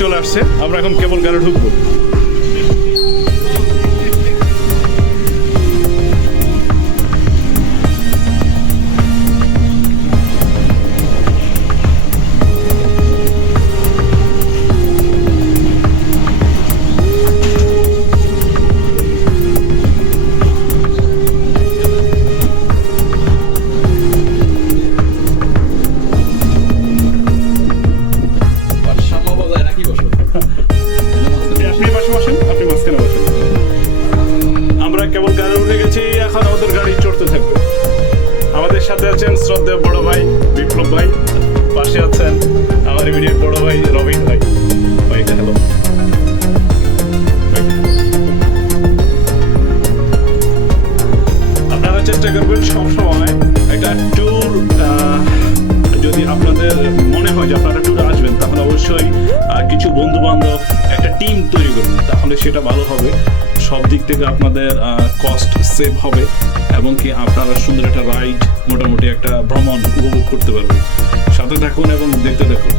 চলে আসছে, আমরা এখন কেবল কারে ঢুকবো। আপনি পাশে বসেন, আপনি মাঝখানে বসেন। আমরা কেবল গাড়ি উঠে গেছি, এখন ওদের গাড়ি চড়তে থাকবে। আমাদের সাথে আছেন শ্রদ্ধেয় বড় ভাই বিপ্লব ভাই, পাশে আছেন আমার ইমিডিয়েট বড় ভাই রবিন ভাই। ভাইটা হ্যালো। আপনারা চেষ্টা করবেন সবসময় একটা ট্যুর, যদি আপনাদের মনে হয় যে আপনারা ট্যুরে আসবেন, তাহলে অবশ্যই কিছু বন্ধু বান্ধব একটা টিম তৈরি করবেন, তাহলে সেটা ভালো হবে। সব দিক থেকে আপনাদের কস্ট সেভ হবে এবং কি আপনারা সুন্দর একটা রাইড, মোটামুটি একটা ভ্রমণ উপভোগ করতে পারবেন। সাথে থাকুন এবং দেখতে থাকুন।